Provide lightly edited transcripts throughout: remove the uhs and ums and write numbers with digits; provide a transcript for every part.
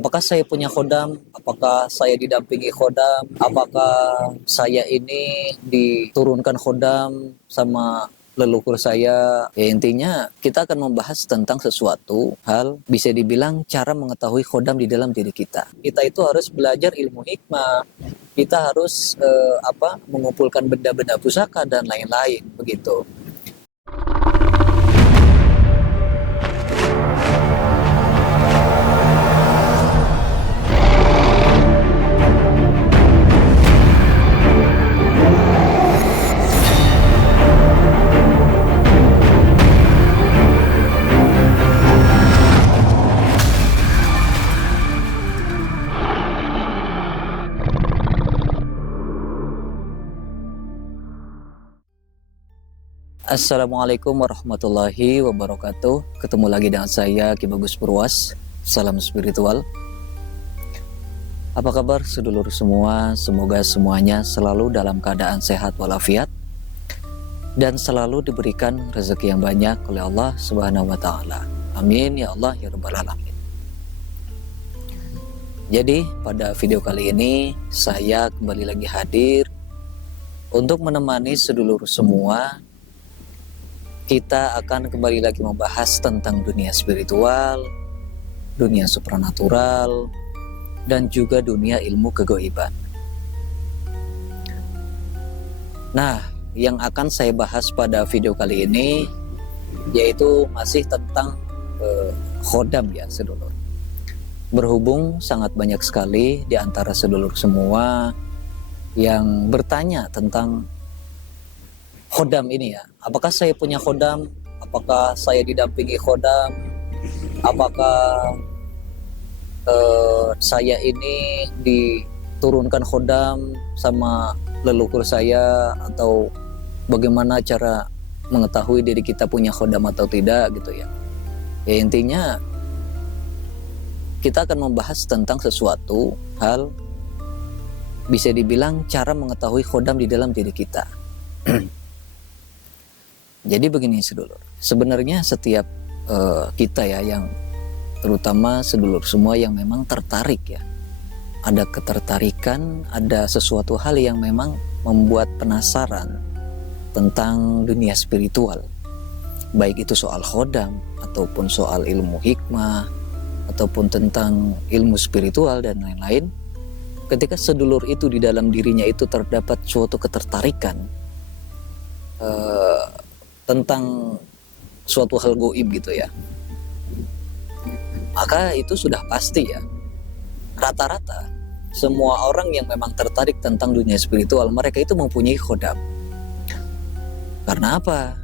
apakah saya punya khodam? Apakah saya didampingi khodam? Apakah saya ini diturunkan khodam sama leluhur saya? Ya intinya kita akan membahas tentang sesuatu hal bisa dibilang cara mengetahui khodam di dalam diri kita. Kita itu harus belajar ilmu hikmah. Kita harus mengumpulkan benda-benda pusaka dan lain-lain begitu. Assalamualaikum warahmatullahi wabarakatuh. Ketemu lagi dengan saya Ki Bagus Purwas. Salam spiritual. Apa kabar sedulur semua? Semoga semuanya selalu dalam keadaan sehat walafiat dan selalu diberikan rezeki yang banyak oleh Allah Subhanahu wa taala. Amin ya Allah ya rabbal alamin. Jadi pada video kali ini saya kembali lagi hadir untuk menemani sedulur semua. Kita akan kembali lagi membahas tentang dunia spiritual, dunia supranatural, dan juga dunia ilmu kegoiban. Nah, yang akan saya bahas pada video kali ini yaitu masih tentang khodam ya sedulur. Berhubung sangat banyak sekali di antara sedulur semua yang bertanya tentang khodam ini ya, apakah saya punya khodam? Apakah saya didampingi khodam? Apakah saya ini diturunkan khodam sama leluhur saya? Atau bagaimana cara mengetahui diri kita punya khodam atau tidak gitu ya? Ya intinya kita akan membahas tentang sesuatu hal bisa dibilang cara mengetahui khodam di dalam diri kita. Jadi begini sedulur, sebenarnya setiap kita ya, yang terutama sedulur semua yang memang tertarik ya, ada ketertarikan, ada sesuatu hal yang memang membuat penasaran tentang dunia spiritual, baik itu soal khodam ataupun soal ilmu hikmah ataupun tentang ilmu spiritual dan lain-lain. Ketika sedulur itu di dalam dirinya itu terdapat suatu ketertarikan tentang suatu hal goib gitu ya, maka itu sudah pasti ya, rata-rata semua orang yang memang tertarik tentang dunia spiritual, mereka itu mempunyai khodam. Karena apa?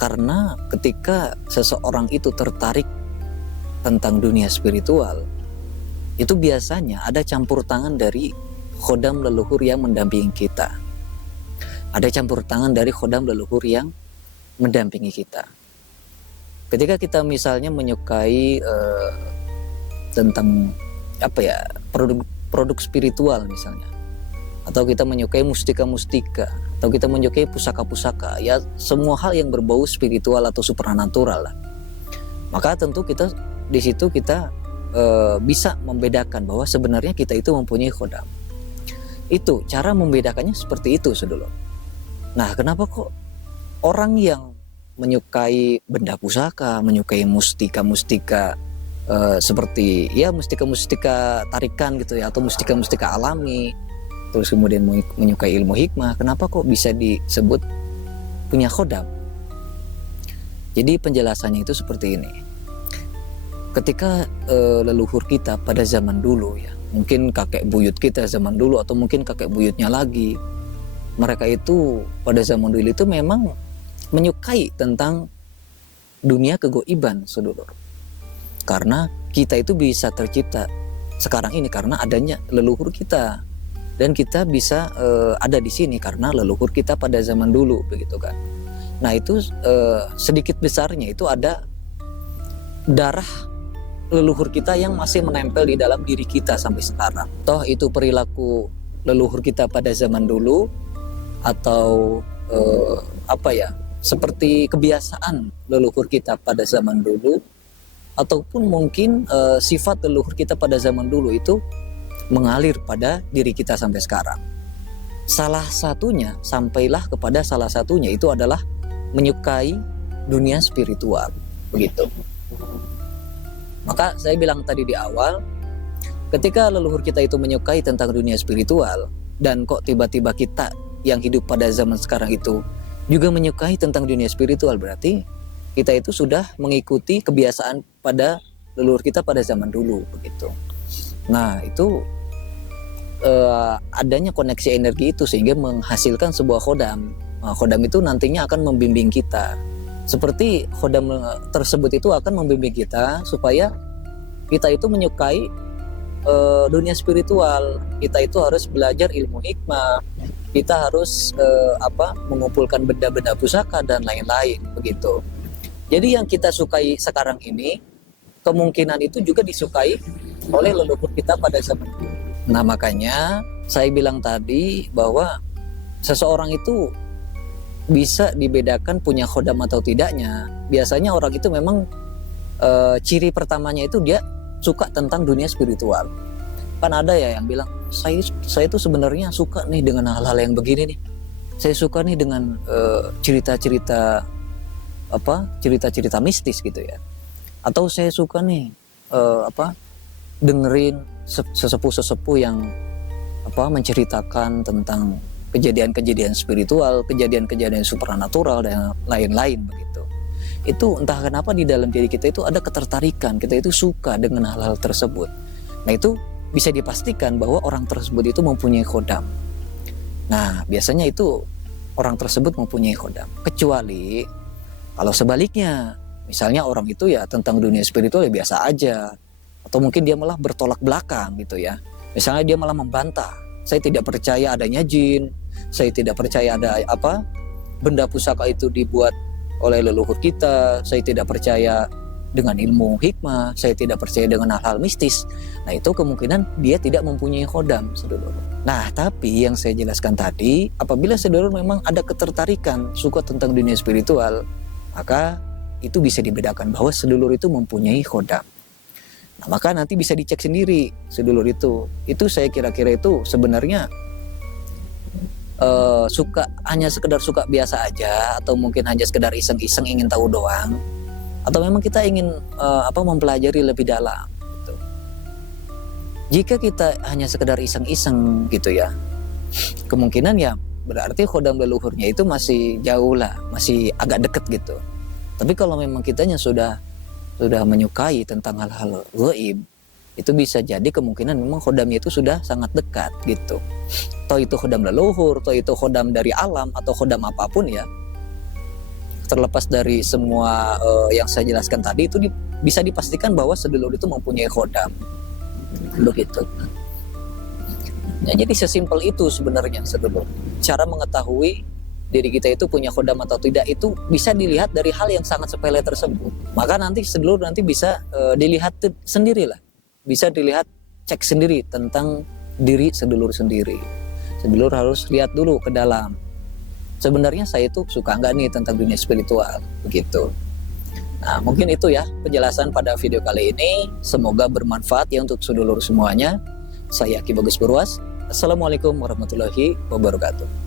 Karena ketika seseorang itu tertarik tentang dunia spiritual, itu biasanya ada campur tangan dari khodam leluhur yang mendampingi kita. Ada campur tangan dari khodam leluhur yang mendampingi kita. Ketika kita misalnya menyukai tentang produk spiritual misalnya, atau kita menyukai mustika-mustika, atau kita menyukai pusaka-pusaka, ya semua hal yang berbau spiritual atau supranatural lah, maka tentu kita di situ kita bisa membedakan bahwa sebenarnya kita itu mempunyai khodam. Itu cara membedakannya seperti itu sedulur. Nah, kenapa kok orang yang menyukai benda pusaka, menyukai mustika-mustika seperti ya mustika-mustika tarikan gitu ya, atau mustika-mustika alami, terus kemudian menyukai ilmu hikmah, kenapa kok bisa disebut punya khodam? Jadi penjelasannya itu seperti ini. Ketika leluhur kita pada zaman dulu ya, mungkin kakek buyut kita zaman dulu atau mungkin kakek buyutnya lagi, mereka itu pada zaman dulu itu memang menyukai tentang dunia kegoiban sedulur. Karena kita itu bisa tercipta sekarang ini karena adanya leluhur kita, dan kita bisa ada di sini karena leluhur kita pada zaman dulu begitu kan. Nah itu sedikit besarnya itu ada darah leluhur kita yang masih menempel di dalam diri kita sampai sekarang. Toh itu perilaku leluhur kita pada zaman dulu, atau seperti kebiasaan leluhur kita pada zaman dulu, ataupun mungkin sifat leluhur kita pada zaman dulu itu mengalir pada diri kita sampai sekarang. Salah satunya, sampailah kepada salah satunya itu adalah menyukai dunia spiritual, begitu. Maka saya bilang tadi di awal, ketika leluhur kita itu menyukai tentang dunia spiritual, dan kok tiba-tiba kita yang hidup pada zaman sekarang itu juga menyukai tentang dunia spiritual, berarti kita itu sudah mengikuti kebiasaan pada leluhur kita pada zaman dulu, begitu. Nah, itu adanya koneksi energi itu sehingga menghasilkan sebuah khodam. Nah, khodam itu nantinya akan membimbing kita. Seperti khodam tersebut itu akan membimbing kita supaya kita itu menyukai dunia spiritual. Kita itu harus belajar ilmu hikmah. Kita harus mengumpulkan benda-benda pusaka dan lain-lain, begitu. Jadi yang kita sukai sekarang ini kemungkinan itu juga disukai oleh leluhur kita pada zaman dulu. Nah, makanya saya bilang tadi bahwa seseorang itu bisa dibedakan punya khodam atau tidaknya. Biasanya orang itu memang ciri pertamanya itu dia suka tentang dunia spiritual. Kan ada ya yang bilang, saya tuh sebenarnya suka nih dengan hal-hal yang begini nih. Saya suka nih dengan cerita-cerita mistis gitu ya. Atau saya suka nih dengerin sesepuh-sesepuh yang menceritakan tentang kejadian-kejadian spiritual, kejadian-kejadian supranatural dan lain-lain, begitu. Itu entah kenapa di dalam diri kita itu ada ketertarikan, kita itu suka dengan hal-hal tersebut. Nah, itu bisa dipastikan bahwa orang tersebut itu mempunyai khodam. Nah, biasanya itu orang tersebut mempunyai khodam. Kecuali kalau sebaliknya, misalnya orang itu ya tentang dunia spiritual ya biasa aja, atau mungkin dia malah bertolak belakang gitu ya. Misalnya dia malah membantah, saya tidak percaya adanya jin, saya tidak percaya ada benda pusaka itu dibuat oleh leluhur kita, saya tidak percaya dengan ilmu hikmah, saya tidak percaya dengan hal-hal mistis. Nah, itu kemungkinan dia tidak mempunyai khodam, sedulur. Nah, tapi yang saya jelaskan tadi, apabila sedulur memang ada ketertarikan suka tentang dunia spiritual, maka itu bisa dibedakan bahwa sedulur itu mempunyai khodam. Nah, maka nanti bisa dicek sendiri sedulur itu. Itu saya kira-kira itu sebenarnya hanya sekedar suka biasa aja, atau mungkin hanya sekedar iseng-iseng ingin tahu doang, atau memang kita ingin mempelajari lebih dalam gitu. Jika kita hanya sekedar iseng-iseng gitu ya, kemungkinan ya berarti khodam leluhurnya itu masih jauh lah, masih agak deket gitu. Tapi kalau memang kitanya sudah menyukai tentang hal-hal gaib, itu bisa jadi kemungkinan memang khodamnya itu sudah sangat dekat gitu. Toh itu khodam leluhur, toh itu khodam dari alam, atau khodam apapun ya, terlepas dari semua yang saya jelaskan tadi, itu bisa dipastikan bahwa sedulur itu mempunyai khodam, begitu. Nah, jadi sesimpel itu sebenarnya sedulur. Cara mengetahui diri kita itu punya khodam atau tidak itu bisa dilihat dari hal yang sangat sepele tersebut. Maka nanti sedulur bisa dilihat sendirilah, bisa dilihat, cek sendiri tentang diri sedulur sendiri. Sedulur harus lihat dulu ke dalam. Sebenarnya saya itu suka nggak nih tentang dunia spiritual, begitu. Nah, mungkin itu ya penjelasan pada video kali ini. Semoga bermanfaat ya untuk sedulur semuanya. Saya Ki Bagus Purwas. Assalamualaikum warahmatullahi wabarakatuh.